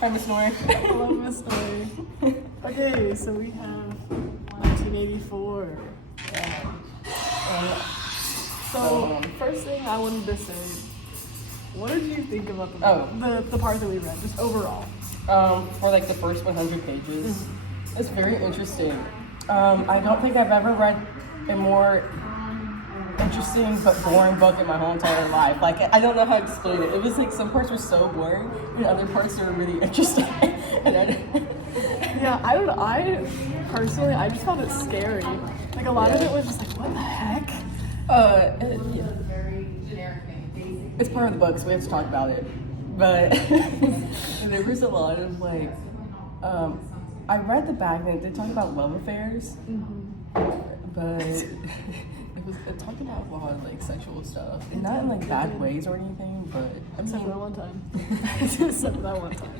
Hi, Miss Nouri. Hello, Miss Nouri. Okay, so we have 1984. So, first thing I wanted to say, what did you think about the part that we read, just overall? For like the first 100 pages, it's very interesting. I don't think I've ever read a more interesting but boring book in my whole entire life. Like, I don't know how to explain it. It was like some parts were so boring and other parts were really interesting. Yeah, I personally, I just found it scary. Like, a lot of it was just like, what the heck? It's part of the book, so we have to talk about it. But there was a lot of like, I read the back and it did talk about love affairs, but it talked about a lot of like sexual stuff, and not in like bad ways or anything. But I mean, Except for that one time. Except for that one time.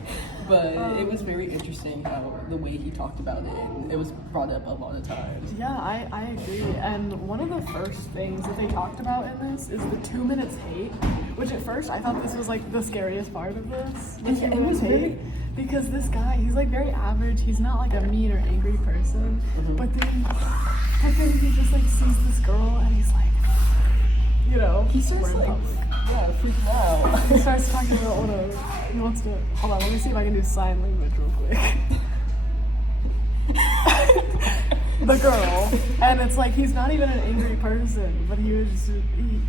But it was very interesting how the way he talked about it. And it was brought up a lot of times. Yeah, I agree. And one of the first things that they talked about in this is the 2 minutes hate, which at first I thought this was like the scariest part of this. Yeah, it was hate. Because this guy, he's like very average. He's not like a mean or angry person. But then he just like sees this girl and he's like, you know, He starts like, freaking out. he starts talking about whatever. He wants to, hold on, let me see if I can do sign language real quick. The girl, and it's like he's not even an angry person, but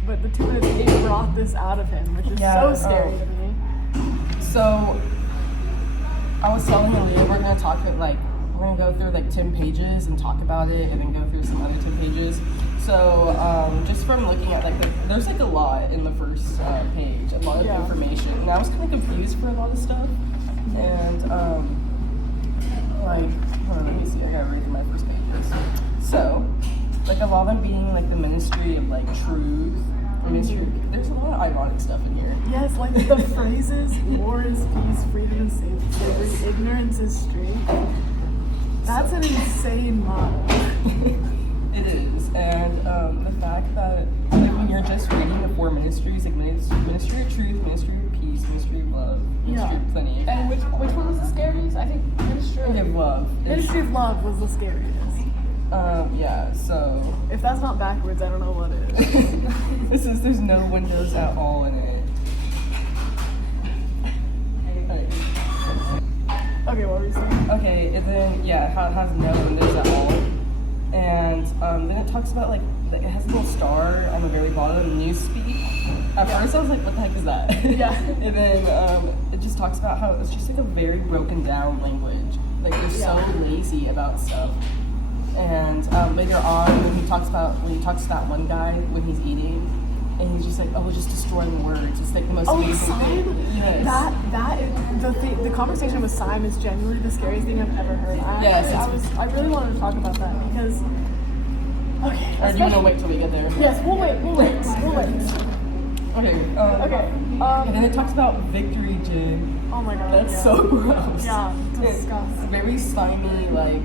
but the 2 minutes hate brought this out of him, which is so scary to me. So I was telling Aaliyah we're gonna go through like 10 pages and talk about it, and then go through some other 10 pages. So just from looking at there's like a lot in the first page, a lot of information, and I was kind of confused for a lot of stuff. And hold on, let me see. I gotta read through my first pages. So like a lot of them being like the ministry of like truth. There's a lot of ironic stuff in here. Yes, like the phrases, war is peace, freedom is slavery, ignorance is strength. That's an insane model. It is, and the fact that like when you're just reading the four ministries, like ministry of truth, ministry of peace, ministry of love, ministry of plenty. And which one was the scariest? I think ministry of love. Ministry of love was the scariest. Yeah. So if that's not backwards, I don't know what is. There's no windows at all in it. Okay, what were you saying? Okay, and then it has no windows at all. And then it talks about like it has a little star on the very bottom, newspeak. At first I was like, what the heck is that? Yeah. And then it just talks about how it's just like a very broken down language. Like they're so lazy about stuff. And later on when he talks to that one guy when he's eating, and he's just like, oh, we're just destroying words. It's like the most amazing thing. Yes. The conversation with Simon is genuinely the scariest thing I've ever heard. I really wanted to talk about that because, okay. Or do you want to wait till we get there? Yes, we'll wait. Okay. And then it talks about victory gin. Oh my god. That's so gross. Yeah, disgusting. Very slimy, like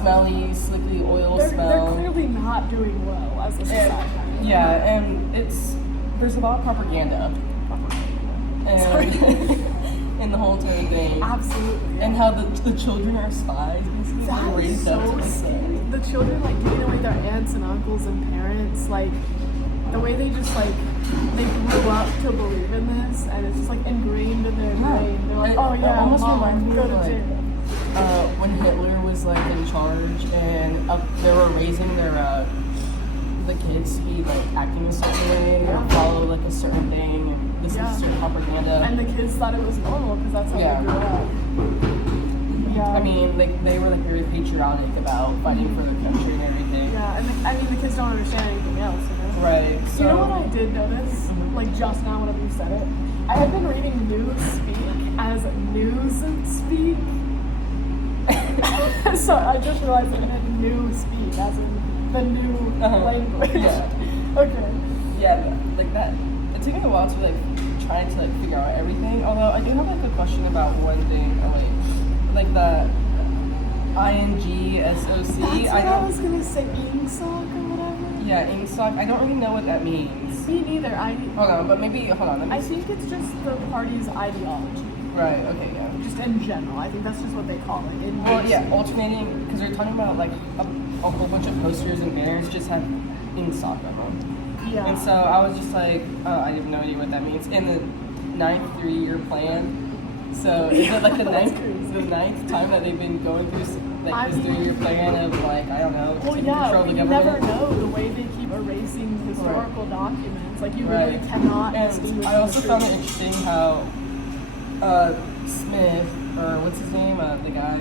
smelly, slickly oil smell. They're clearly not doing well as a society. And there's a lot of propaganda. In the whole entire thing. Absolutely. And how the children are spies, basically. That is so scary. The children like giving away their aunts and uncles and parents, like the way they just like they grew up to believe in this, and it's just like ingrained in their brain. They're like, it almost reminds me of like when Hitler was like in charge, and they were raising the kids to be like acting a certain way or follow like a certain thing and listen to certain propaganda. And the kids thought it was normal because that's how they grew up. Yeah. I mean, like they were like very patriotic about fighting for their country and everything. Yeah, and the kids don't understand anything else, you know? Right. So, you know what I did notice? Like just now whenever you said it? I had been reading Newspeak as Newspeak. So I just realized that it had Newspeak as in the new language. Yeah. Okay. Yeah, like that. It took me a while to like try to like figure out everything. Although I do have like a question about one thing, like the INGSOC. I was gonna say ingsoc or whatever. Yeah, ingsoc. I don't really know what that means. Me neither. Hold on. I think it's just the party's ideology. Right. Okay. Yeah. Just in general. I think that's just what they call it. In Well, books. yeah, alternating because they're talking about like a whole bunch of posters and banners just have in stock on them. Yeah. And so I was just like, oh, I have no idea what that means. In the ninth 3-year plan. So is it like the ninth time that they've been going through like this 3-year plan of like, I don't know, Well, to yeah, control the you government? never know the way they keep erasing historical documents. Like, you Right. really cannot And distinguish. I also the found it truth. interesting how Smith, or what's his name, the guy,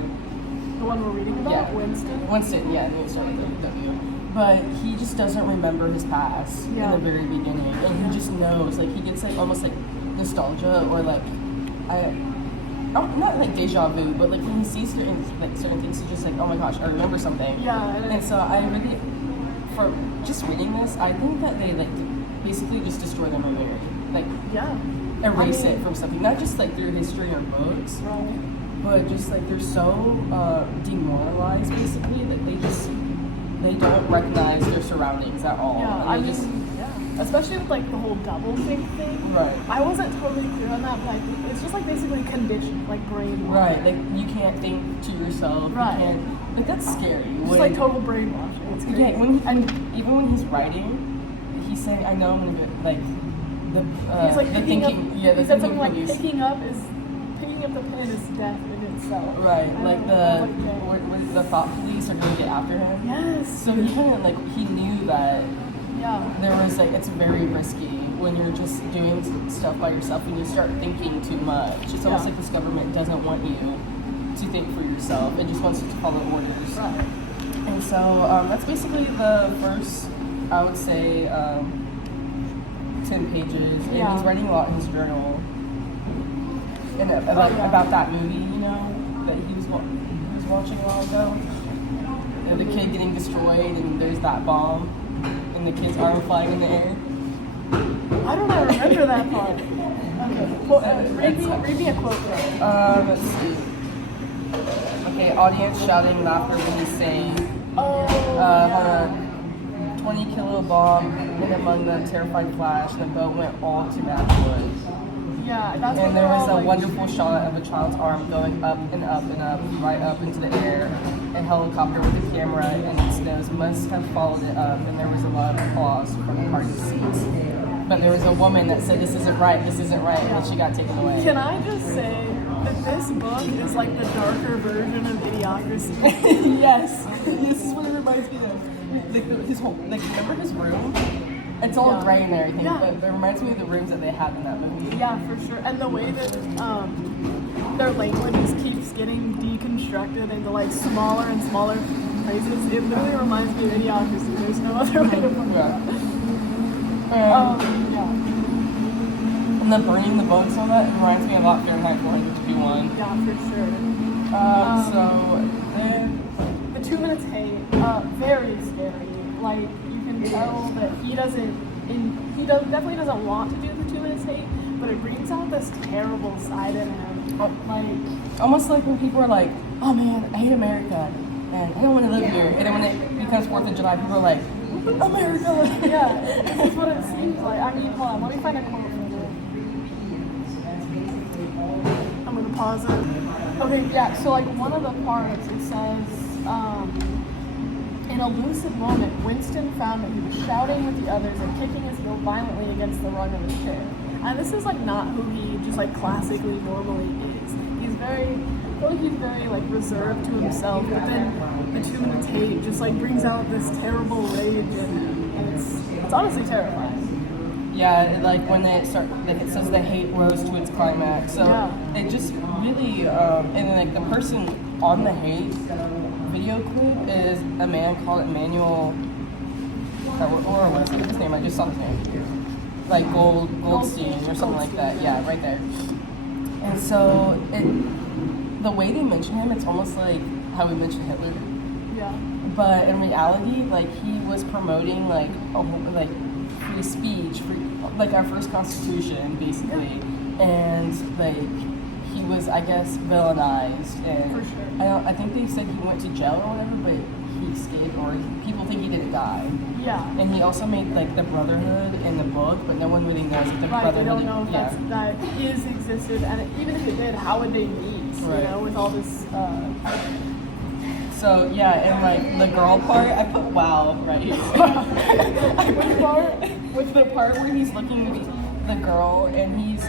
The one we're reading about, Yeah. Winston. yeah, I think it started with W. But he just doesn't remember his past Yeah. in the very beginning, and he just knows. Like he gets like almost like nostalgia, or like not like deja vu, but like when he sees certain things, he's just like, oh my gosh, I remember something. Yeah. And so I really, for just reading this, I think that they like basically just destroy their memory, like Yeah. erase I mean- it from something, not just like through history or books, Right. but just like they're so demoralized basically that they don't recognize their surroundings at all. Yeah, And I they mean, yeah. Especially with like the whole double think thing. Right. I wasn't totally clear on that, but I think it's just like basically conditioned, like brainwashed. Right, like you can't think to yourself. Right. You can't, like that's scary. Just like total brainwashing. It's crazy. Yeah, and even when he's writing, he's saying, "I know I'm gonna be like the He's like the picking thinking, up. yeah, the he said thinking something like police." picking up the pen is death in itself. Right, I like don't the know, like, when the thought police are gonna get after him. Yes. So he kind of like he knew that Yeah. there was like it's very risky when you're just doing stuff by yourself and you start thinking too much. It's almost Yeah. like this government doesn't want you to think for yourself. It just wants you to follow orders. Right. And so that's basically the first, I would say, 10 pages. And Yeah. he's writing a lot in his journal. And about that movie, you know, that he was watching a while ago. The kid getting destroyed, and there's that bomb, and the kid's arm flying in the air. I don't even remember that part. Okay. Well, read me a quote. Let's see. Okay, audience shouting laughter when he's saying, Oh. hold on. 20 kilo bomb hit among the terrified flash, and the boat went all to Matchwood. Yeah, that's what And there they're was all, a like, wonderful shot of a child's arm going up and up and up, right up into the air. A helicopter with a camera in its nose must have followed it up, and there was a lot of applause from the party seats. But there was a woman that said, this isn't right, and then she got taken away. Can I just say that this book is like the darker version of Idiocracy? Yes, this is what it reminds me of. Like his whole, like remember his room? It's all Yeah. gray and everything, Yeah. but it reminds me of the rooms that they had in that movie. Yeah, for sure. And the way that their language just keeps getting deconstructed into like smaller and smaller phrases, it literally reminds me of Idiocracy. There's no other way to put it. Yeah. Yeah. And then burning the boats and all that reminds me a lot of Fahrenheit 451. Yeah, for sure. So then, The 2 minutes hate, very scary. Like, you can tell that he definitely doesn't want to do the 2 minutes hate, but it brings out this terrible side in him. Like, almost like when people are like, oh man, I hate America, and I don't want to live here. And then when it becomes 4th of July, people are like, America! yeah, this is what it seems like. I mean, hold on, let me find a quote from it. I'm gonna pause it. Okay, yeah, so like one of the parts, it says, in a lucid moment, Winston found that he was shouting with the others and kicking his heel violently against the rung of his chair. And this is like not who he just like classically normally is. He's very, I feel like he's very like reserved to himself, but then the 2 minutes hate just like brings out this terrible rage and it's honestly terrifying. Yeah, like when they start, like it says the hate rose to its climax. So Yeah. it just really, and then like the person on the hate video clip is a man called Emmanuel, or what's his name? I just saw his name. Like Goldstein or something like that. Yeah, right there. And so the way they mention him, it's almost like how we mentioned Hitler. Yeah. But in reality, like he was promoting like like free speech, like our first constitution, basically, and like he was, I guess, villainized, and For sure. I think they said he went to jail or whatever, but he escaped, or people think he didn't die. Yeah. And he also made like the brotherhood in the book, but no one really knows if the Right, they brotherhood. don't know if that is existed, and even if it did, how would they meet? Right. You know, with all this. So yeah, and like the girl part, I put wow, right? Which part? With the part where he's looking at the girl, and he's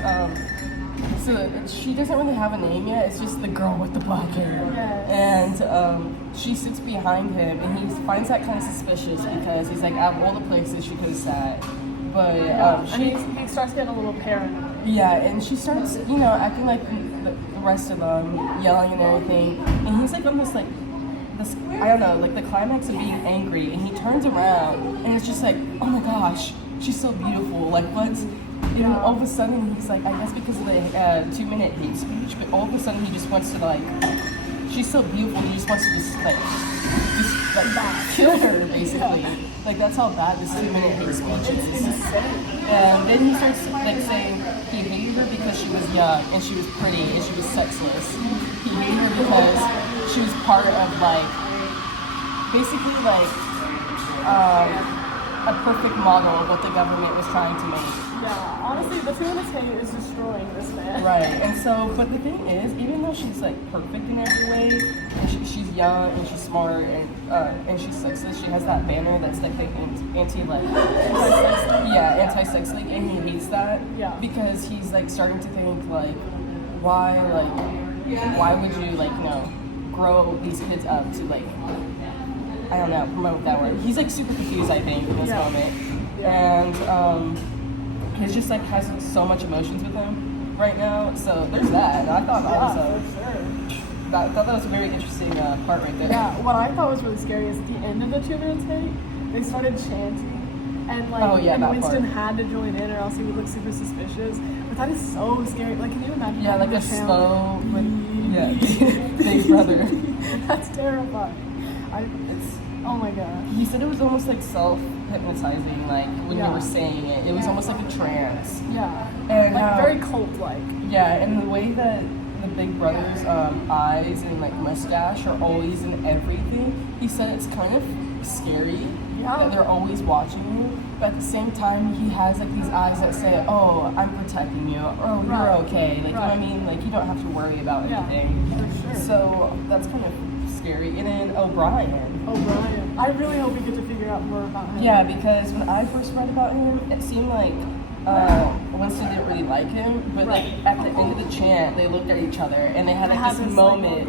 so she doesn't really have a name yet. It's just the girl with the black hair, Yes. and she sits behind him, and he finds that kind of suspicious because he's like, out of all the places she could have sat, but And he starts getting a little paranoid. yeah, and she starts, acting like the rest of them, yelling and everything, and he's like almost like this, I don't know, like the climax of being angry, and he turns around, and it's just like, oh my gosh, she's so beautiful, like what? And all of a sudden he's like, I guess because of the 2-minute hate speech, but all of a sudden he just wants to like, she's so beautiful, he just wants to just kill her basically. Like that's how bad this 2-minute hate speech is. And then he starts like saying he hated her because she was young and she was pretty and she was sexless. He hated her because she was part of like, basically like a perfect model of what the government was trying to make. Yeah, honestly, the 2-minute hate is destroying this man. Right, and so, but the thing is, even though she's like perfect in every way, and she's young and she's smart and she's sexless, she has that banner that's like the anti-sex league, and he hates that because he's like starting to think like, why would you like grow these kids up to like, I don't know, promote that word. He's like super confused, I think, in this moment, and he's just like has so much emotions with him right now. So there's that. And I thought I thought that was a very interesting part right there. Yeah, what I thought was really scary is at the end of the 2-minute hate, they started chanting, and like, and Winston had to join in, or else he would look super suspicious. But that is so scary. Like, can you imagine? Yeah, like a slow, Big Brother. That's terrifying. Oh my god. He said it was almost like self-hypnotizing, like when you were saying it. It was almost like a trance. Yeah. And like very cult-like. Yeah, and the way that the Big Brother's eyes and like mustache are always in everything, he said it's kind of scary that they're always watching you. But at the same time, he has like these eyes that say, "Oh, I'm protecting you. Oh, you're okay." Like you know what I mean? Like you don't have to worry about anything. For sure. So that's kind of scary. And then O'Brien. I really hope we get to figure out more about him. Yeah, because when I first read about him, it seemed like Winston didn't really like him, but like at the end of the chant, they looked at each other and they had like this moment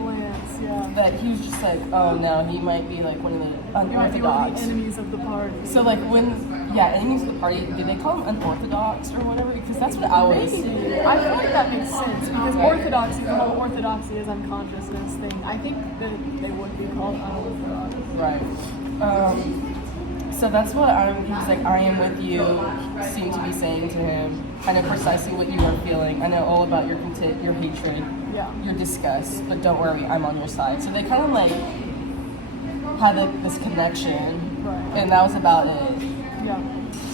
that he was just like, oh no, he might be like one of the unorthodox. The enemies of the party. So like enemies of the party, did they call him unorthodox or whatever? Because that's what I was. Maybe. I feel like that makes sense because orthodoxy, the whole orthodoxy is unconsciousness thing. I think that they would be called unorthodox. Right. So that's what he's like, I am with you, seemed to be saying to him, kind of precisely what you are feeling. I know all about your contempt, your hatred, your disgust, but don't worry, I'm on your side. So they kind of like had this connection, and that was about it. Yeah.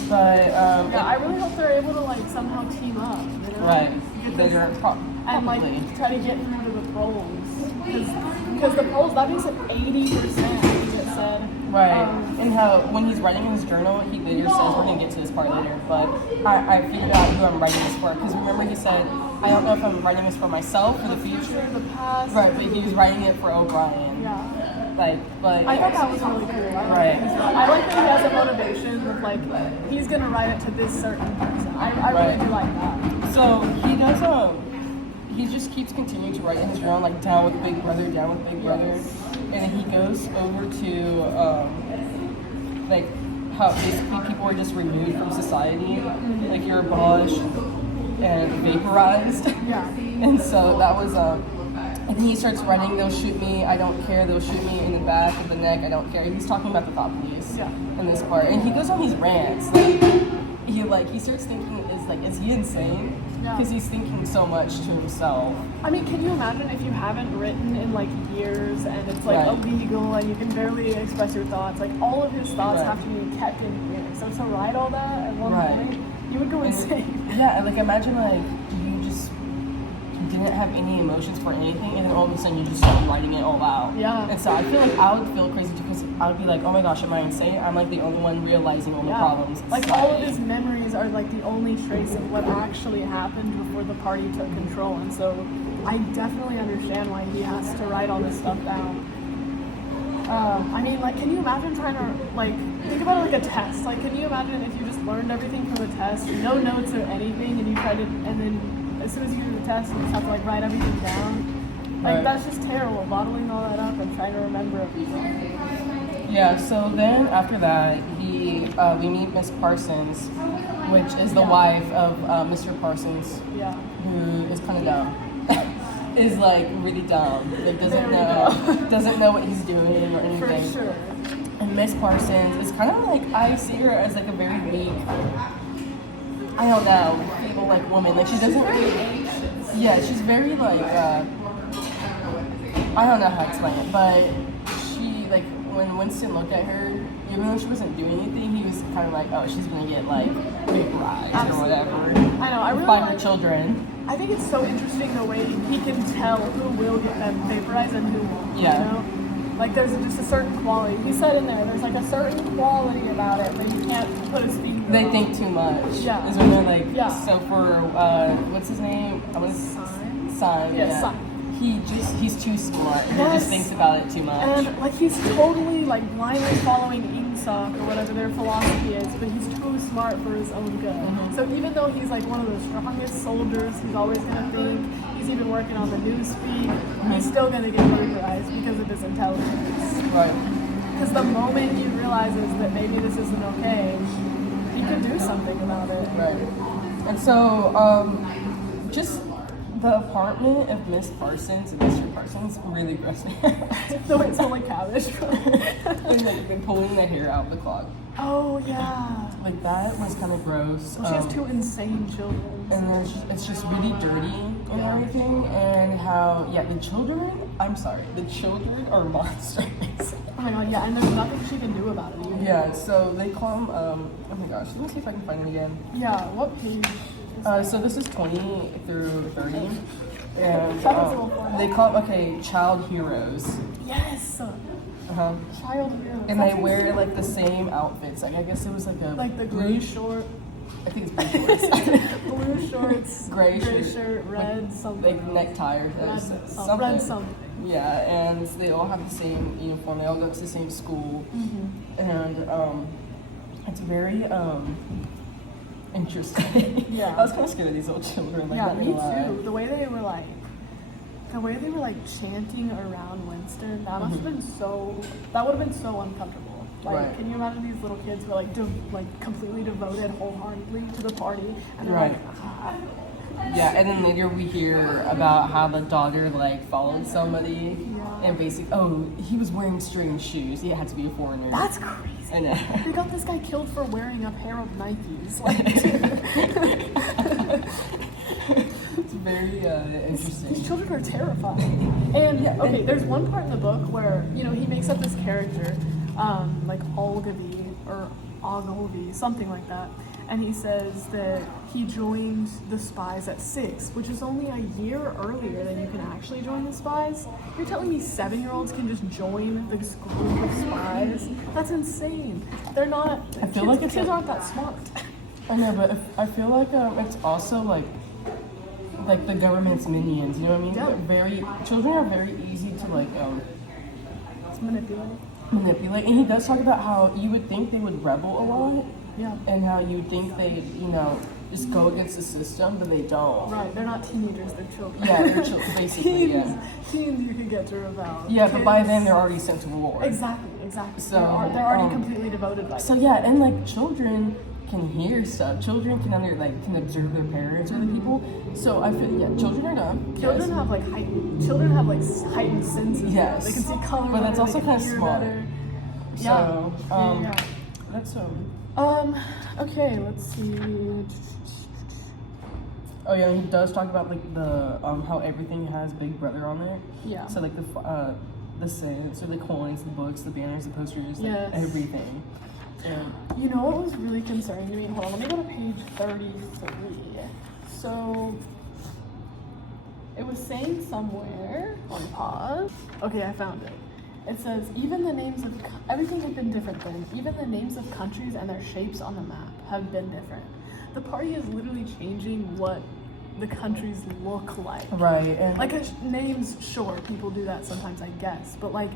But I really hope they're able to like somehow team up, you know? Right. And like try to get through to the polls, because the polls, that makes it 80%. Said. Right, and how when he's writing his journal, he later says, we're going to get to this part later, but I figured out who I'm writing this for, because remember he said, I don't know if I'm writing this for myself or the future, the past. Right, but he was writing it for O'Brien. Yeah. But I thought that was really cool. I like that he has a motivation of like, he's going to write it to this certain person. I really do like that. So he does, he just keeps continuing to write in his journal, like down with Big Brother, down with Big Brother. And then he goes over to like how basically people are just removed from society, like you're abolished and vaporized. Yeah. And so that was and he starts writing, they'll shoot me, I don't care, they'll shoot me in the back of the neck, I don't care. He's talking about the thought police in this part. And he goes on these rants, he starts thinking, is he insane? Because he's thinking so much to himself. I mean, can you imagine if you haven't written in like years and it's like illegal and you can barely express your thoughts? Like all of his thoughts have to be kept in here. So to write all that at one point, you would go insane. Yeah, like imagine like you didn't have any emotions for anything, and then all of a sudden you just start writing it all out. Yeah. And so I feel like I would feel crazy too, because I would be like, oh my gosh, am I insane? I'm like the only one realizing all the problems. in Like all of society. his memories are like the only trace of what actually happened before the party took control, and so I definitely understand why he has to write all this stuff down. I mean, like, can you imagine trying to, like, think about it like a test. Like, can you imagine if you just learned everything from the test, no notes or anything, and you tried to, and then as soon as you do the test, you just have to, like, write everything down? Like, Right. that's just terrible, bottling all that up and trying to remember everything. Yeah, so then after that, we meet Miss Parsons, which is the wife of Mr. Parsons, Yeah. who is kind of dumb. Is like really dumb. Like doesn't Very know doesn't know what he's doing or For anything. sure. And Miss Parsons is kind of like, I see her as like a very weak, I don't know, feeble like woman. Like she doesn't Very really, anxious. yeah, she's very like I don't know how to explain it, but she like when Winston looked at her, even though she wasn't doing anything, he was kind of like, oh, she's gonna get like vaporized or whatever. I know, I really by her like- children. I think it's so interesting the way he can tell who will get that vaporized and who won't. Yeah. You know? Like there's just a certain quality. He said in there's like a certain quality about it that you can't put his finger They on. think too much. Yeah. Is when they're like, Yeah. so for, what's his name? I want to Sign. Yeah, Yeah. Sign. He's too smart. He Yes. just thinks about it too much. And like he's totally like blindly following Ingsoc or whatever their philosophy is, but he's too smart for his own good. Mm-hmm. So even though he's like one of the strongest soldiers, he's always gonna think, he's even working on the news feed, he's still gonna get vaporized because of his intelligence. Right. Because the moment he realizes that maybe this isn't okay, he could do something about it. Right. And so, just the apartment of Miss Parsons and Mr. Parsons really grossed me out. The way it smelled like cabbage. And like they're pulling the hair out of the clock. Oh yeah. Like that was kind of gross. Well, she has two insane children. And then it's just really dirty and everything, and how the children. I'm sorry, the children are monsters. Oh my god, yeah, and there's nothing she can do about it either. Yeah, so they call him. Oh my gosh, let me see if I can find him again. Yeah, what page? So this is 20 through 30, and That was a little fun. they call it child heroes. Yes! Uh-huh. Child heroes. And they That's wear insane. like the same outfits. Like I guess it was like a Like the blue gray short, I think it's blue shorts. blue shorts, Gray shirt, shirt, red something. like necktie or Red something. red something. Yeah, and they all have the same uniform. They all go to the same school, and it's very interesting. Yeah. I was kind of scared of these little children. Like, Yeah, not me gonna lie. too. The way they were like chanting around Winston, that must have been that would have been so uncomfortable. Like, Right. can you imagine these little kids were like completely devoted wholeheartedly to the party, and they're Right. like, ah. Yeah, and then later we hear about how the daughter like followed somebody, Yeah. and basically, he was wearing strange shoes. He had to be a foreigner. That's crazy. I know. They got this guy killed for wearing a pair of Nikes. Like, It's very interesting. these children are terrifying. And Yeah, okay, and- there's one part in the book where he makes up this character, like Ogilvy or Ogilvy, something like that, and he says that he joined the Spies at 6, which is only a year earlier than you can actually join the Spies. You're telling me 7-year-olds can just join this group of spies? That's insane. They're not. I feel like it's kids a- aren't that smart. I know, but I feel like it's also like the government's minions. You know what I mean? Yeah. Children are very easy to like It's manipulative. manipulate, and he does talk about how you would think they would rebel a lot, Yeah. and how you would think they just go against the system, but they don't. Right, they're not teenagers, they're children. Yeah, they're children, basically. Yeah. Teens you can get to rebel. Yeah, but by Kids- then they're already sent to war. Exactly. So, they're already completely devoted by So yeah, and like children can hear stuff. Children can can observe their parents or the people. So I feel children are dumb. Children yes. have like heightened senses. Yes. They can see color. But that's better, also they can kinda hear smart. better. So Yeah. that's Okay, let's see. Oh yeah, he does talk about like the how everything has Big Brother on there. Yeah. So like the cents or the coins, the books, the banners, the posters, like Yes. everything. And You know what was really concerning to me? Hold on, let me go to page 33. So, It was saying somewhere on pause. Okay, I found it. It says, even the names of, everything had been different then. Even the names of countries and their shapes on the map have been different. The party is literally changing what the countries look like. Right. And like names, sure, people do that sometimes, I guess. But like,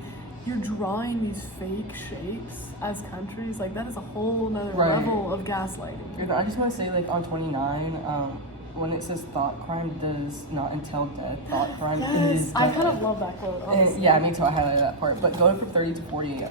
you're drawing these fake shapes as countries. Like, that is a whole nother level of gaslighting. And I just want to say, like, on 29, when it says thought crime does not entail death, thought crime is death. I kind of love that quote, honestly. And, yeah, me too. I highlighted that part. But going from 30 to 40,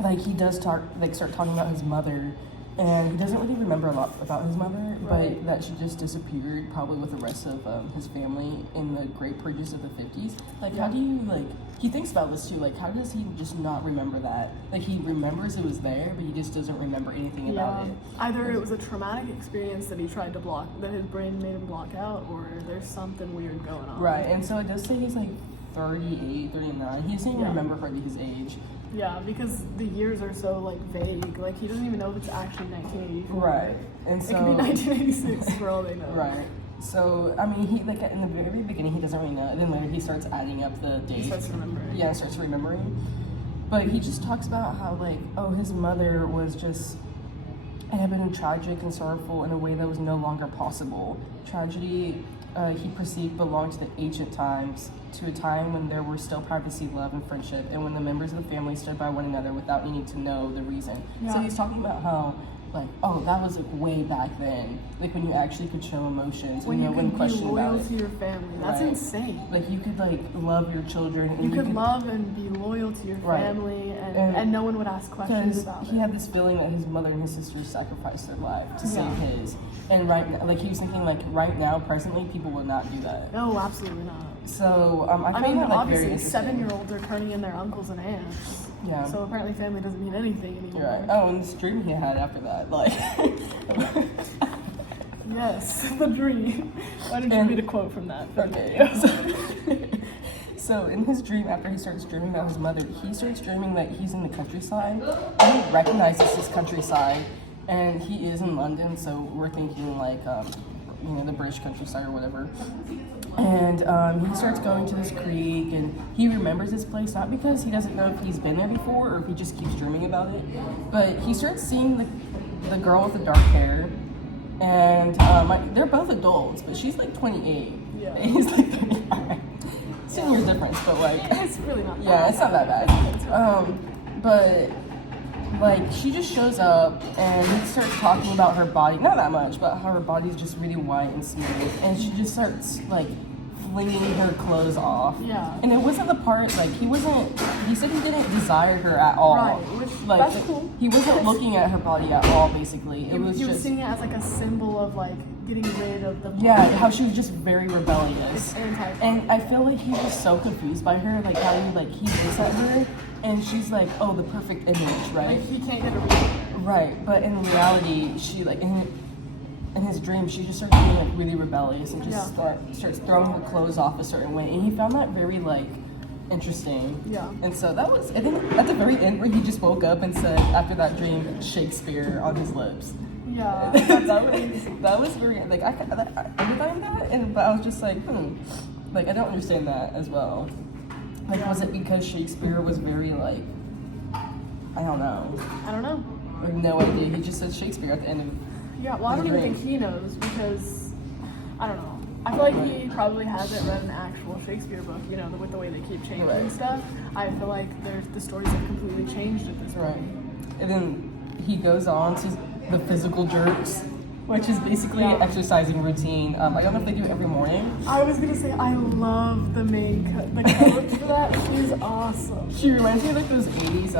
like, he does start talking about his mother, and he doesn't really remember a lot about his mother, but that she just disappeared, probably with the rest of his family in the Great Purges of the 50s. Like, how do you, like, he thinks about this too, like, how does he just not remember that? Like, he remembers it was there, but he just doesn't remember anything about it. Either it was a traumatic experience that he tried to block, that his brain made him block out, or there's something weird going on. Right, and so it does say he's, like, 38, 39. He doesn't even remember hardly his age. Yeah, because the years are so, like, vague. Like, he doesn't even know if it's actually 1984. Right, and so... It could be 1986 for all they know. Right. So, I mean, he, like, in the very beginning, he doesn't really know. And then later, he starts adding up the dates. He starts remembering. Yeah, starts remembering. But he just talks about how, like, oh, his mother was just... It had been tragic and sorrowful in a way that was no longer possible. Tragedy, he perceived, belonged to the ancient times, to a time when there were still privacy, love, and friendship, and when the members of the family stood by one another without needing to know the reason. Yeah. So he's talking about how, like, oh, that was, like, way back then. Like, when you actually could show emotions. When you could be loyal about to your family. That's insane. Like, you could, like, love your children. And you could love and be loyal to your family, and no one would ask questions about it. He had this feeling that his mother and his sisters sacrificed their life to save his. And right now, like, he was thinking, like, right now, presently, people would not do that. No, absolutely not. So, I mean, that, like, obviously, 7-year-olds are turning in their uncles and aunts. Yeah. So apparently family doesn't mean anything anymore. Right. Oh, and this dream he had after that, like... Yes, the dream. Why don't you read a quote from that? So in his dream, after he starts dreaming about his mother, he starts dreaming that he's in the countryside. And he recognizes his countryside, and he is in London, so we're thinking, like, you know, the British countryside or whatever. And he starts going to this creek, and he remembers this place, not because he doesn't know if he's been there before or if he just keeps dreaming about it, but he starts seeing the girl with the dark hair, and they're both adults, but she's like 28, and he's like 39. 10 years difference, but like... It's really not that Yeah, it's not that bad. But... like, she just shows up and he starts talking about her body, not that much, but how her body's just really white and smooth, and she just starts, like, flinging her clothes off. Yeah. And it wasn't the part, like, he said he didn't desire her at all. Right, which, like, that's cool. He wasn't looking at her body at all, basically. He was seeing it as, like, a symbol of, like, getting rid of the... Yeah, how she was just very rebellious. Anti-flag. And I feel like he was so confused by her, like, how he looks at her, and she's like, oh, the perfect image, right? Like, he can't get a read. Right, but in reality, she, like, in his dream, she just starts being, like, really rebellious and just starts throwing her clothes off a certain way, and he found that very, like, interesting. Yeah. And so that was, I think, at the very end where he just woke up and said, after that dream, Shakespeare on his lips. Yeah. that was very, like, I underlined that, but I was just like, like, I don't understand that as well. Like, was it because Shakespeare was very, like, I don't know. I don't know. I have no idea. He just said Shakespeare at the end of Yeah, well, I don't even think he knows, because, I don't know. I feel like he probably hasn't read an actual Shakespeare book, you know, with the way they keep changing stuff. I feel like the stories have completely changed at this point. Right. And then he goes on to the physical jerks, which is basically an exercising routine. I don't know if they do it every morning. I was gonna say, I love the the coach for that. She's awesome. She reminds me of, like, those 80s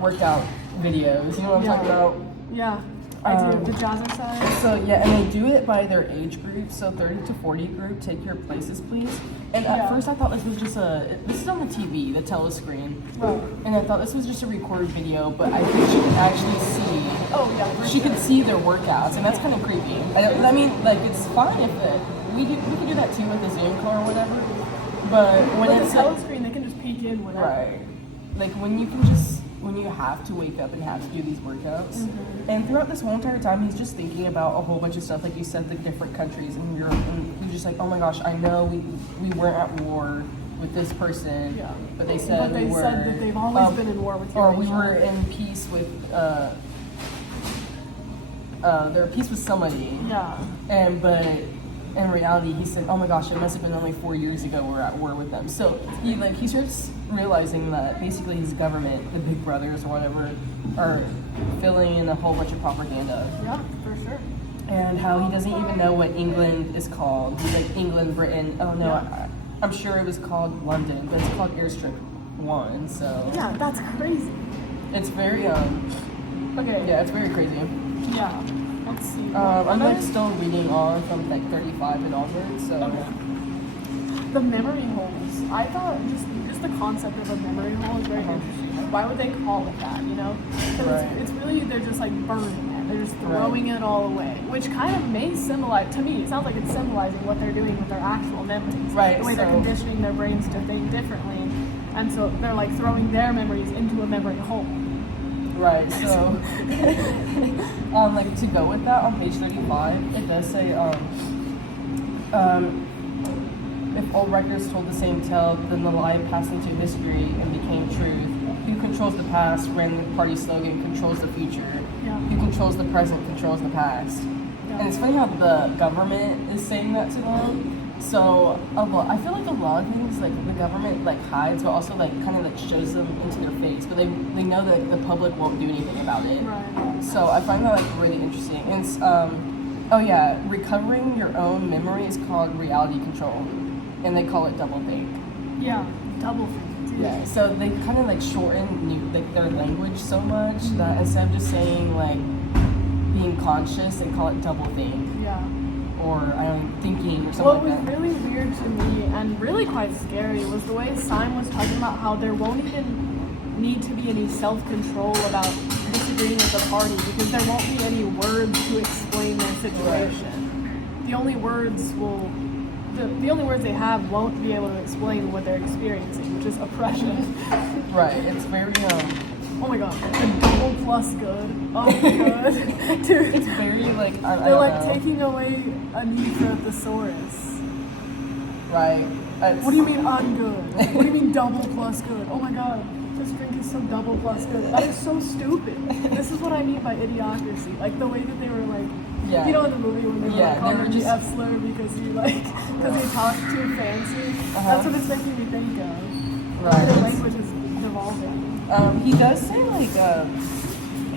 workout videos. You know what I'm talking about? Yeah, I do. The jazzercise. So, yeah, and they do it by their age group. So 30 to 40 group, take your places, please. And at first I thought this was just this is on the TV, the telescreen. Right. And I thought this was just a recorded video, but I think she could actually see. Oh, yeah. She could see their workouts, and that's kind of creepy. I mean, like, it's fine if we could do that too with the Zoom call or whatever. But when with it's the telescreen, they can just peek in whenever. Right. Like, when you have to wake up and have to do these workouts. And throughout this whole entire time, he's just thinking about a whole bunch of stuff, like you said, the different countries in Europe, and he was just like, oh my gosh, I know we weren't at war with this person, Yeah. but they said But they we were. said that they've always been in war with Or Eurasia. we were in peace with. They're at peace with somebody. Yeah. But in reality, he said, "Oh my gosh, it must have been only 4 years ago we're at war with them." So he starts realizing that basically his government, the Big Brothers or whatever, are filling in a whole bunch of propaganda. Yeah, for sure. And how he doesn't even know what England is called. He's like England, Britain. Oh no, Yeah. I'm sure it was called London, but it's called Airstrip 1. So Yeah, that's crazy. it's very Okay. yeah, it's very crazy. Yeah. Let's see. I'm like still reading on from like 35 and onwards. So Okay. The memory holes. I thought just the concept of a memory hole is very interesting. Like, why would they call it that? You know, because Right. it's really they're just like burning it. They're just throwing it all away, which kind of may symbolize to me. It sounds like it's symbolizing what they're doing with their actual memories. Right, The way they're so- conditioning their brains to think differently, and so they're like throwing their memories into a memory hole. Right, so like to go with that on page 35, it does say if old records told the same tale, then the lie passed into history and became truth. Who controls the past when the party slogan controls the future? Yeah. Who controls the present controls the past. Yeah. And it's funny how the government is saying that to them. So I feel like a lot of things like the government like hides, but also like kind of like shows them into their face. But they know that the public won't do anything about it. Right. So I find that like really interesting. And it's, recovering your own memory is called reality control, and they call it double think. Yeah. Double think. Dude. Yeah. So they kind of like shorten their language so much that instead of just saying like being conscious, they call it double think. Yeah. Or I don't know, thinking or something What was like that. really weird to me and really quite scary was the way Simon was talking about how there won't even need to be any self-control about disagreeing with the party because there won't be any words to explain their situation. The only words the only words they have won't be able to explain what they're experiencing, which is oppression. Right. It's very Oh my god, the double plus good. Oh good. Dude. it's very like I They're don't like know. taking away a need for a thesaurus. Right. What do you mean ungood? What do you mean double plus good? Oh my god, this drink is so double plus good. That is so stupid. This is what I mean by idiocracy. Like the way that they were like, Yeah. you know in the movie when they were Yeah, like calling they were him the just- F slur because he talked too fancy. That's what it's making me think of. Right. Their It's- language is devolving. He does say like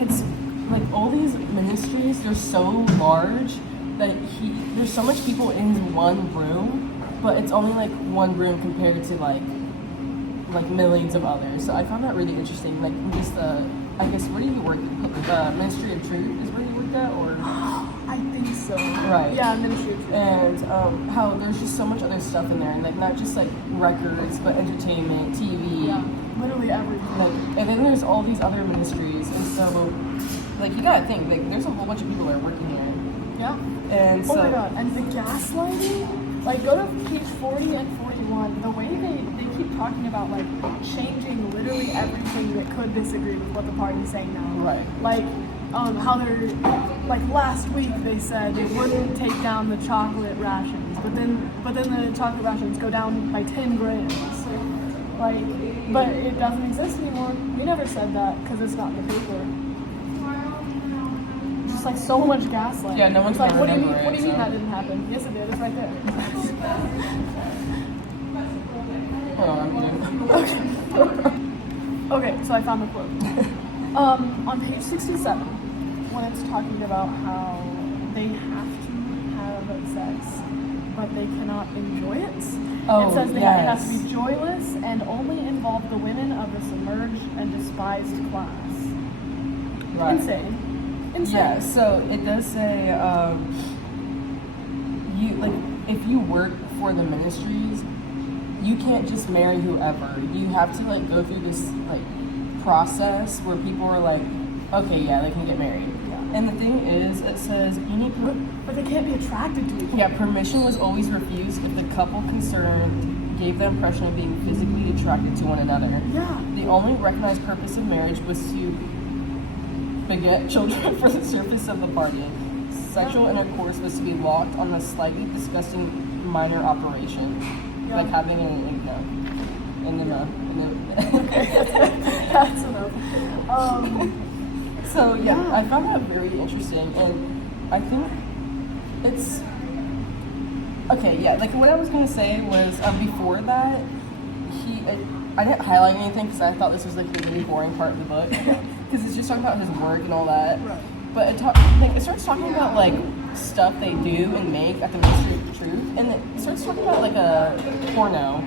it's like all these ministries, they're so large that there's so much people in one room, but it's only like one room compared to like millions of others. So I found that really interesting. Like just I guess where do you work? The Ministry of Truth is where you work at, or I think so. Right. Yeah, Ministry of Truth. and how there's just so much other stuff in there, and like not just like records, but entertainment, TV. Yeah, literally everything. Like, and then there's all these other ministries, and so, like, you gotta think, like, there's a whole bunch of people that are working here, Yeah. and so, Oh my god, and the gaslighting? Like, go to page 40 and 41. The way they keep talking about, like, changing literally everything that could disagree with what the party's saying now. Right. Like, how they're, like, last week they said they wouldn't take down the chocolate rations, but then the chocolate rations go down by 10 grams. Like, but it doesn't exist anymore. We never said that because it's not in the paper. Just like so much gaslighting. Yeah, no one's It's like, gonna what do you mean? remember What do you it, mean so. that didn't happen? Yes, it did. It's right there. hold on, Okay, so I found the quote. On page 67, when it's talking about how they have to have sex, but they cannot enjoy it. Oh, it says it has yes. to be joyless and only involve the women of the submerged and despised class. right. Insane. Insane. Yeah, so it does say, you, like, if you work for the ministries, you can't just marry whoever. You have to, like, go through this, like, process where people are like, okay, yeah, they can get married. Yeah. And the thing is, it says you need But they can't be attracted to each other. yeah, permission was always refused if the couple concerned gave the impression of being physically attracted to one another. Yeah. The only recognized purpose of marriage was to beget children for the surface of the party. Sexual intercourse was to be locked on a slightly disgusting minor operation, like having an That's enough. So I found that very interesting, and I think it's okay. Yeah, like what I was gonna say was before that, I didn't highlight anything because I thought this was like the really boring part of the book because it's just talking about his work and all that. Right. But it starts talking about like stuff they do and make at the Ministry of Truth, and it starts talking about like a porno.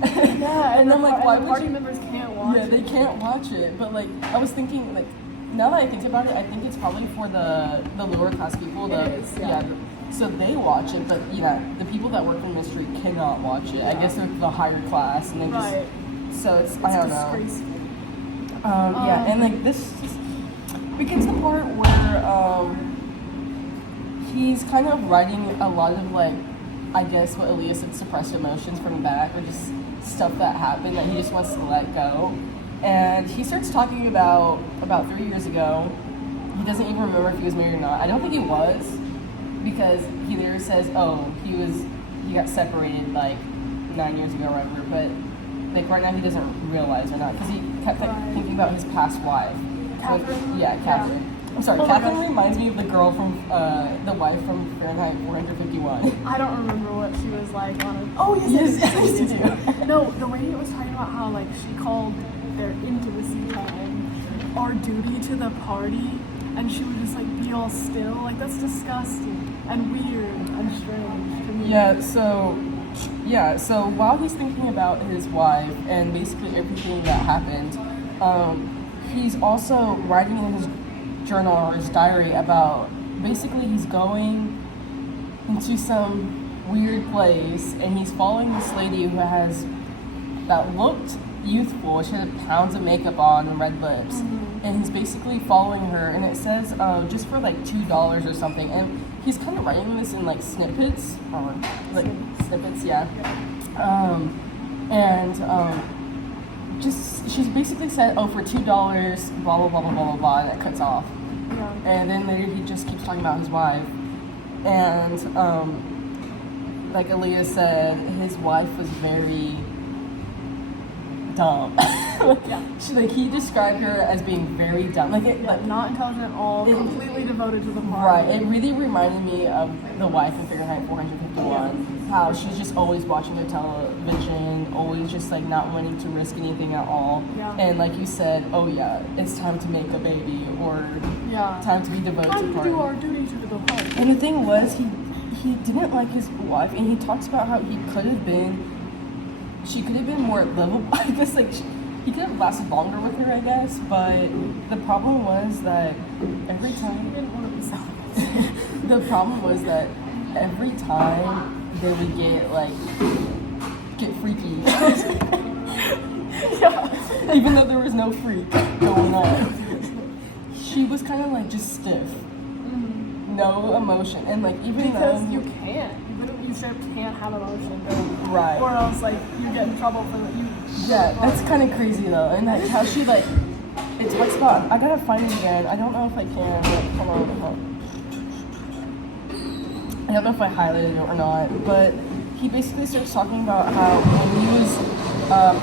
Yeah, and I'm like, why would party you? members can't watch Yeah, they can't watch it. But like, I was thinking, like, now that I think about it, I think it's probably for the lower class people. So they watch it, but the people that work in ministry cannot watch it. I guess they're the higher class, and they just. Right. So it's I don't know. Disgraceful. And like this begins the part where he's kind of writing a lot of like, I guess what Elias said, suppressed emotions from back, or just stuff that happened that he just wants to let go. And he starts talking about 3 years ago. He doesn't even remember if he was married or not. I don't think he was, because he there says, he got separated like 9 years ago or whatever, but like right now he doesn't realize or not, because he kept like thinking about his past wife. Catherine? Catherine. I'm sorry, Oh my Catherine gosh. reminds me of the girl from the wife from Fahrenheit 451. I don't remember what she was like on it. Oh yes, you do. No, the way it was talking about how like she called their intimacy time our duty to the party, and she would just like be all still. Like that's disgusting and weird and strange to me. So while he's thinking about his wife and basically everything that happened, he's also writing in his journal or his diary about basically he's going into some weird place and he's following this lady that looked youthful. She had pounds of makeup on and red lips, and he's basically following her, and it says just for like $2 or something, and he's kind of writing this in like snippets, just she's basically said, for $2, blah blah blah blah blah blah, and it cuts off. Yeah. And then later he just keeps talking about his wife, and like Aaliyah said, his wife was very dumb. He described her as being very dumb, not intelligent at all, completely devoted to the party. Right. It really reminded me of the wife in Fahrenheit 451. How she's just always watching the television, always just like not wanting to risk anything at all. Yeah. And like you said, it's time to make a baby, or time to be devoted to the party. Do our duty to the party. And the thing was, he didn't like his wife, and he talks about how she could have been more livable. I guess he could have lasted longer with her, I guess. But the problem was that every time He didn't want to be celibate. the problem was that every time they would get freaky. Even though there was no freak going on. She was kind of like just stiff. No emotion. And like even because though you can't. You straight up can't have emotion. Right. Or else like you get in trouble for you. Yeah, that's kind of crazy though. And like how she it talks about, I gotta find it again. I don't know if I can, but hold on. I don't know if I highlighted it or not, but he basically starts talking about how when he was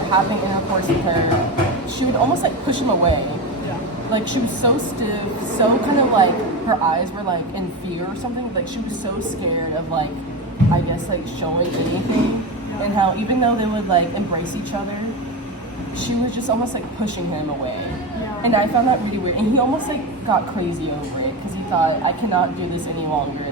having intercourse with her, she would almost like push him away. Yeah. Like she was so stiff, so kind of like her eyes were like in fear or something. Like she was so scared of like, I guess like showing anything. And how even though they would like embrace each other, she was just almost like pushing him away. Yeah. And I found that really weird. And he almost like got crazy over it because he thought, I cannot do this any longer.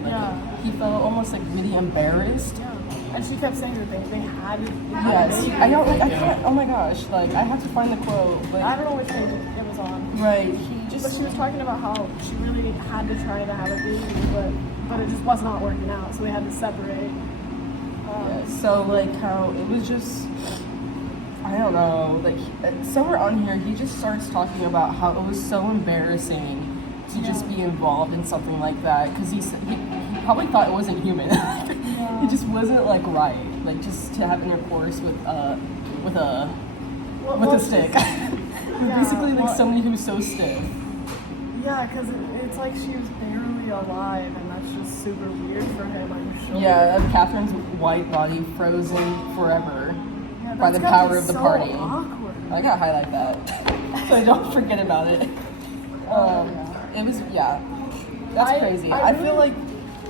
He felt almost like really embarrassed. Yeah. And she kept saying that they had it. Yes. I can't, oh my gosh, I have to find the quote. But I don't know which thing it was on. Right. But she was talking about how she really had to try to have a baby, but it just was not working out, so we had to separate. So how it was just, I don't know, somewhere on here he just starts talking about how it was so embarrassing to just be involved in something like that, because he probably thought it wasn't human. It just wasn't right, just to have intercourse with a stick. Basically somebody who's so stiff. Yeah, because it's like she was barely alive, and super weird for him, I'm sure. Yeah, Catherine's white body frozen forever Yeah, by that's the gotta power be of the so party. awkward. I gotta highlight that so I don't forget about it. It was, yeah, that's crazy. I feel like,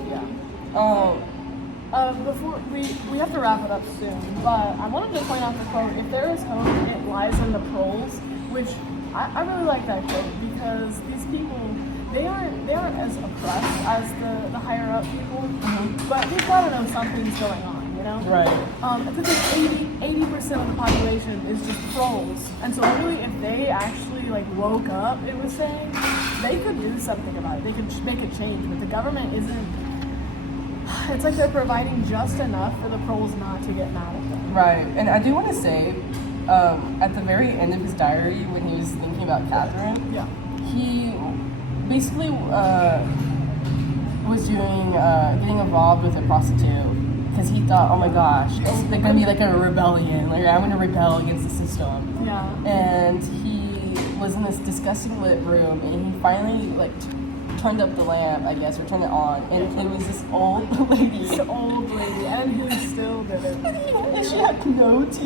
Yeah. Before we have to wrap it up soon, but I wanted to point out the quote, "If there is hope, it lies in the proles," which I really like that quote because these people, they aren't as oppressed as the higher up people, but they've got to know something's going on, you know? right. Because 80% of the population is just proles, and so really if they actually like woke up, it was saying, they could do something about it. They could make a change, but the government isn't. It's like they're providing just enough for the proles not to get mad at them. Right, and I do want to say, at the very end of his diary, when he was thinking about Catherine, Yeah. he basically was doing getting involved with a prostitute because he thought, oh my gosh, it's gonna be like a rebellion, like I'm gonna rebel against the system. Yeah. And he was in this disgusting lit room, and he finally like turned up the lamp, I guess, or turned it on, and it was this old lady. This old lady, and he still did it. And she had no teeth.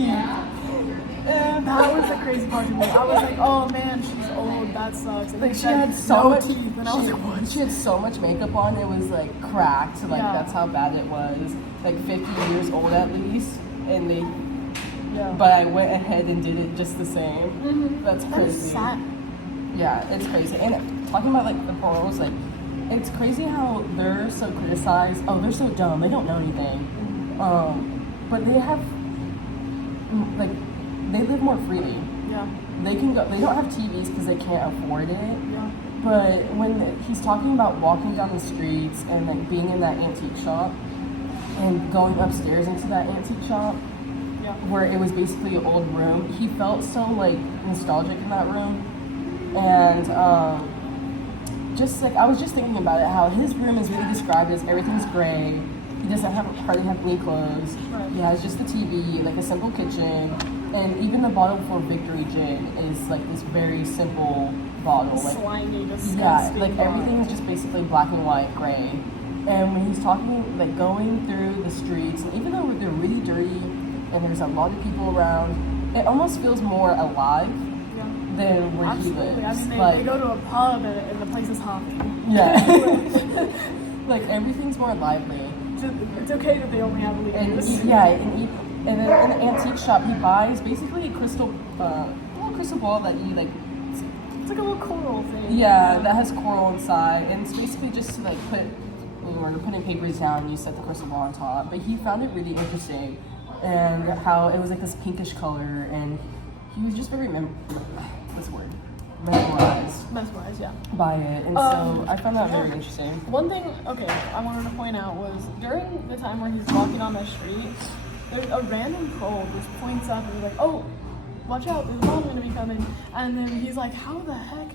And That was the crazy part to me. I was like, oh man, she's old, that sucks. And like he she said, had so no much teeth, and I was like, what? she had so much makeup on, it was like cracked, like Yeah. that's how bad it was. Like 50 years old at least, and they Yeah. but I went ahead and did it just the same. That's That was crazy. sad. Yeah, it's crazy. And talking about like the porals, like it's crazy how they're so criticized. Oh, they're so dumb. They don't know anything. But they have like they live more freely. Yeah. They can go. They don't have TVs because they can't afford it. Yeah. But when he's talking about walking down the streets and like being in that antique shop and going upstairs into that antique shop Yeah. where it was basically an old room, he felt so like nostalgic in that room. And just like I was just thinking about it, how his room is really described as everything's gray. He doesn't hardly have any clothes. Right. He has just the TV, like a simple kitchen, and even the bottle for Victory Gin is like this very simple bottle. Like Slimy, disgusting. yeah, like body. everything is just basically black and white, gray. And when he's talking, like going through the streets, and even though they're really dirty and there's a lot of people around, it almost feels more alive Yeah. than where Absolutely. he I lives. mean, Like, they go to a pub and the place is hopping. yeah. Like everything's more lively. It's okay that they only have And leaders. and then in the antique shop, he buys basically a crystal, little crystal ball that you like. It's like a little coral thing. Yeah, that has coral inside, and it's basically just to like put, when you're putting papers down, and you set the crystal ball on top. But he found it really interesting, and how it was like this pinkish color, and he was just very what's the word? Mesmerized Mesmerized, yeah. by it, and so I found that very interesting. One thing, okay, I wanted to point out was during the time where he's walking on the street, there's a random troll just points up and he's like, oh, watch out, there's a bomb gonna be coming. And then he's like, how the heck?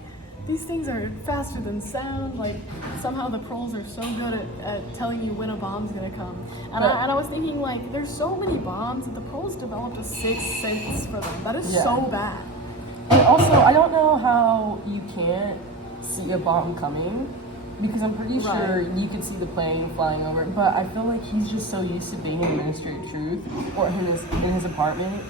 These things are faster than sound. Like, somehow the proles are so good at telling you when a bomb's gonna come. And I was thinking, like, there's so many bombs that the proles developed a sixth sense for them. That is so bad. And also, I don't know how you can't see a bomb coming, because I'm pretty sure you could see the plane flying over. But I feel like he's just so used to being in the Ministry of Truth or in his apartment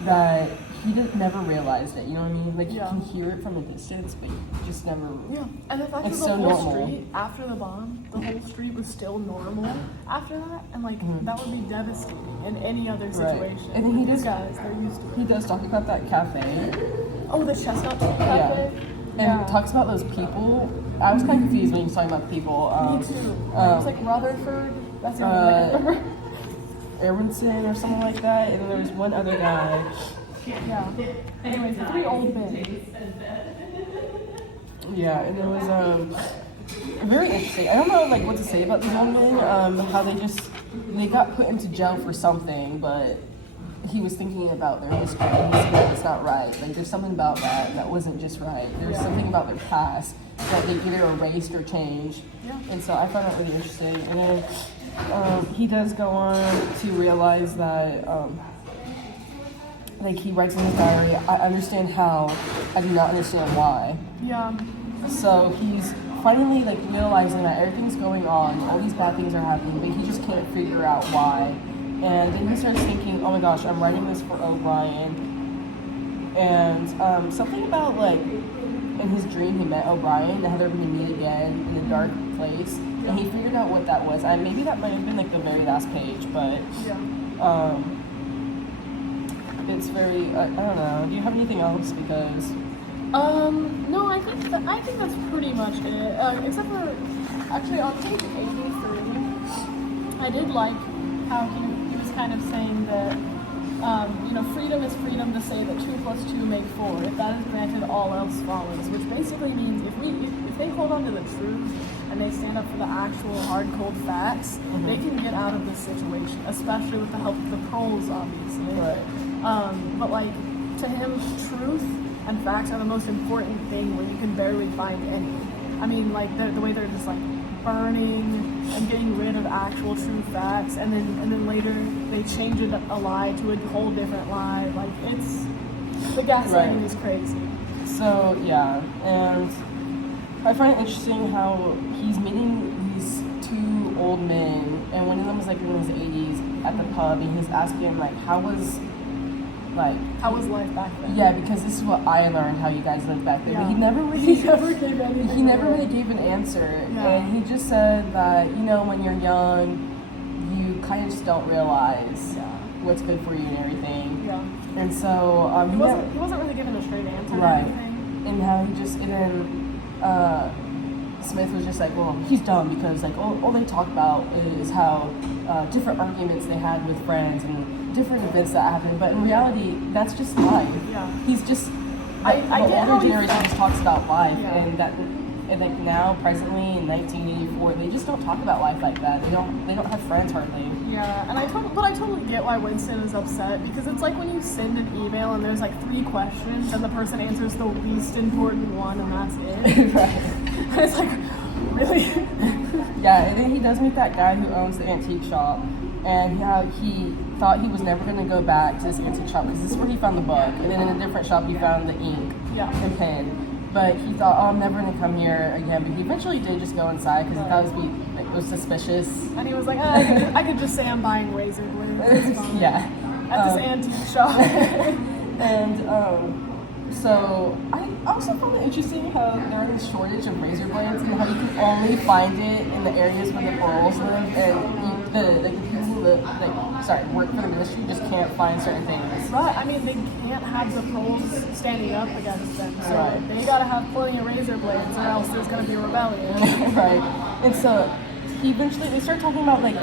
that he never realized it. You know what I mean? Like you can hear it from a distance, but you just never. Yeah, and the fact that It's the so whole normal. street after the bomb, the whole street was still normal after that, and like that would be devastating in any other situation. And then he These does- guys, they're used to it. He does talk about that cafe. Oh, the Chestnut Yeah. Cafe. And talks about those people. I was kind of confused when he was talking about people. Me too. It was like Rutherford. That's your name. I can't remember. Aronson or something like that. And then there was one other guy. Yeah. Anyways, the three old men. Yeah, and it was very interesting. I don't know like what to say about these old men. How they got put into jail for something, but he was thinking about their history. And he said it's not right. Like there's something about that wasn't just right. There's something about their past that they either erased or changed. Yeah. And so I found that really interesting. And then he does go on to realize that. Like he writes in his diary, I understand how, I do not understand why. Yeah. So he's finally like realizing that everything's going on, all these bad things are happening, but he just can't figure out why. And then he starts thinking, oh my gosh, I'm writing this for O'Brien. And something about like in his dream he met O'Brien and had they're going to meet again in a dark place. And he figured out what that was. And maybe that might have been like the very last page, but it's very I don't know. Do you have anything else? Because no, I think that's pretty much it. Except for actually on page 83, I did like how he was kind of saying that freedom is freedom to say that 2 + 2 make 4. If that is granted, all else follows. Which basically means if they hold on to the truth and they stand up for the actual hard, cold facts, they can get out of this situation, especially with the help of the proles, obviously. Right. But like to him, truth and facts are the most important thing when you can barely find any. I mean, like the way they're just like burning and getting rid of actual true facts, and then later they change it a lie to a whole different lie. Like it's the gaslighting is crazy. So yeah, and I find it interesting how he's meeting these 2 old men, and one of them was like in his 80s at the pub, and he's asking like, how was life back then? Yeah, because this is what I learned how you guys lived back then. Yeah. But he never really gave anything. He never really gave an answer, and he just said that when you're young, you kind of just don't realize what's good for you and everything. Yeah. And so he wasn't really given a straight answer. Right. Or anything. And how he just Smith was just like, well, he's dumb because like all they talk about is how different arguments they had with friends and different events that happened, but in reality, that's just life. Yeah. He's just I get how older generation just talks about life, Yeah. and like now, presently in 1984, they just don't talk about life like that. They don't have friends hardly. Yeah, and I totally get why Winston is upset, because it's like when you send an email and there's like 3 questions and the person answers the least important one and that's it. Right. And it's like, really? Yeah, and then he does meet that guy who owns the antique shop, and he thought he was never going to go back to this antique shop because this is where he found the book, and then in a different shop he found the ink and pen. But he thought, oh, I'm never going to come here again. But he eventually did just go inside because he thought it was suspicious. And he was like, I could just say I'm buying razor blades. Yeah. At this antique shop. And so I also found it interesting how there is a shortage of razor blades and how you can only find it in the areas where the girls live, and the people that work for the ministry just can't find certain things. Right, I mean, they can't have the proles standing up against them, so they gotta have plenty of razor blades or else there's gonna be a rebellion. Right. And so they start talking about like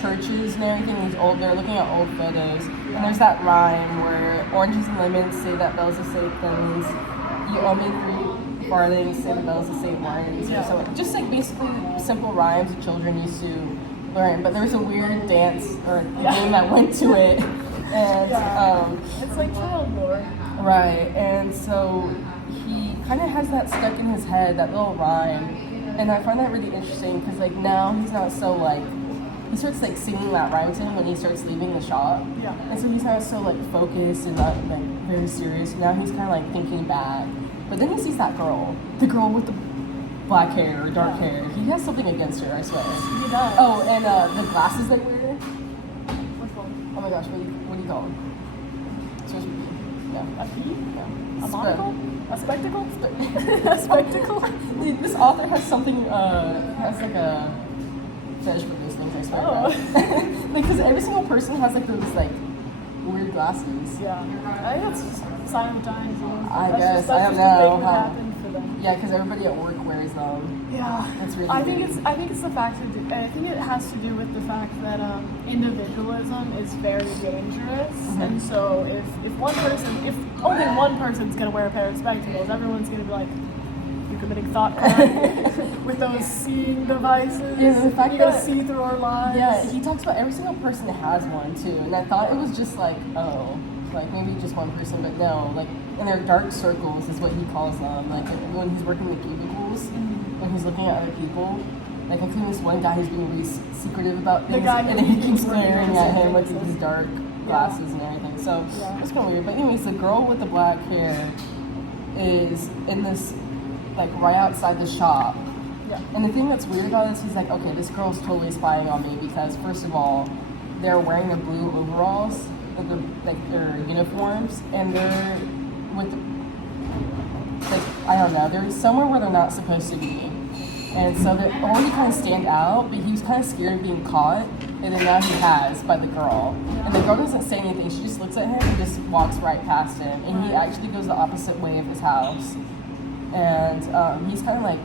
churches and everything. They're looking at old photos, and there's that rhyme where oranges and lemons say that bells of St. Clemens, you owe me 3 farthings, say the bells of St. Martin's, or something. Just like basically simple rhymes that children used to learn. But there was a weird dance or game that went to it, and it's like child lore. Right. And so he kind of has that stuck in his head, that little rhyme, and I find that really interesting because like now he's not so like. He starts like singing that rhyme to him when he starts leaving the shop. Yeah. And so he's not so like focused and not like very serious. Now he's kind of like thinking back. But then he sees that girl, the girl with the black hair or dark hair. He has something against her, I swear. He does. Oh, and the glasses they wear. Which one? Oh my gosh, what do you call them? Supposed to be. Yeah. A key? Yeah. A monocle? A spectacle? A spectacle? This author has something, has like a fetish for those things, I swear. Because every single person has like those like weird glasses. Yeah. I think that's just a sign of the times. I guess. I don't know how. Happen for them. Yeah, because everybody at work wears them. Yeah. That's really I think it's the fact that I think it has to do with the fact that individualism is very dangerous, and so if only one person's gonna wear a pair of spectacles, everyone's gonna be like, you're committing thought crime with those seeing devices. Yeah, the fact you gotta see through our lives. Yeah, he talks about every single person has one too, and I thought it was just like, oh, like maybe just one person, but no, like in their dark circles is what he calls them. Like when he's working with cubicles, when he's looking at other people. Like including this one guy who's being really secretive about things, and then he keeps staring at him with these dark glasses and everything. So it's kind of weird. But anyways, the girl with the black hair is in this like right outside the shop. Yeah. And the thing that's weird about this, he's like, okay, this girl's totally spying on me because first of all, they're wearing their blue overalls, like their uniforms, and they're with, like, I don't know, they're somewhere where they're not supposed to be. And so they already kind of stand out, but he was kind of scared of being caught, and then now he has by the girl. And the girl doesn't say anything, she just looks at him and just walks right past him. And he actually goes the opposite way of his house. And he's kind of like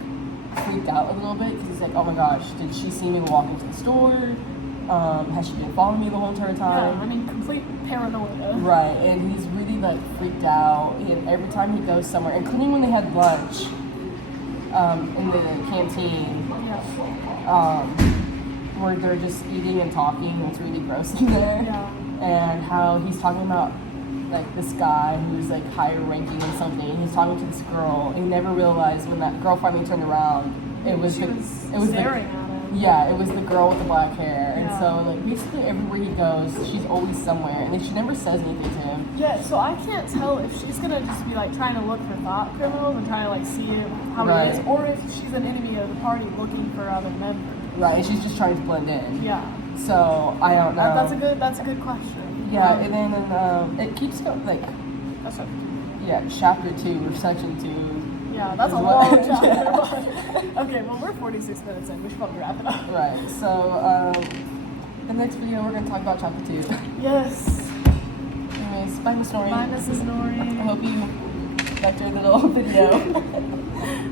freaked out a little bit because he's like, oh my gosh, did she see me walk into the store? Has she been following me the whole entire time? Yeah, I mean, complete paranoia. Right, and he's really like freaked out. And every time he goes somewhere, including when they had lunch in the canteen, Yeah. where they're just eating and talking, and it's really gross in there. Yeah. And how he's talking about like this guy who's like higher ranking or something. He's talking to this girl, and he never realized when that girl finally turned around, it was She the, was it was staring the, at him. yeah, it was the girl with the black hair. And Yeah. so like basically everywhere he goes, she's always somewhere, and then she never says anything to him. Yeah, so I can't tell if she's gonna just be like trying to look for thought criminals and trying to like see it how Right. he is, or if she's an enemy of the party looking for other members. Right, and she's just trying to blend in. Yeah. So I don't know. That's a good question. Yeah, and then it keeps going like That's a, yeah, chapter 2 or section 2. yeah, that's a is long what- chapter. Okay, well we're 46 minutes in. We should probably wrap it up. Right. So the next video we're gonna talk about chapter 2. Yes. Anyways, bye, Miss Nouri. Bye, Mrs. I Nouri. hope you liked your little video.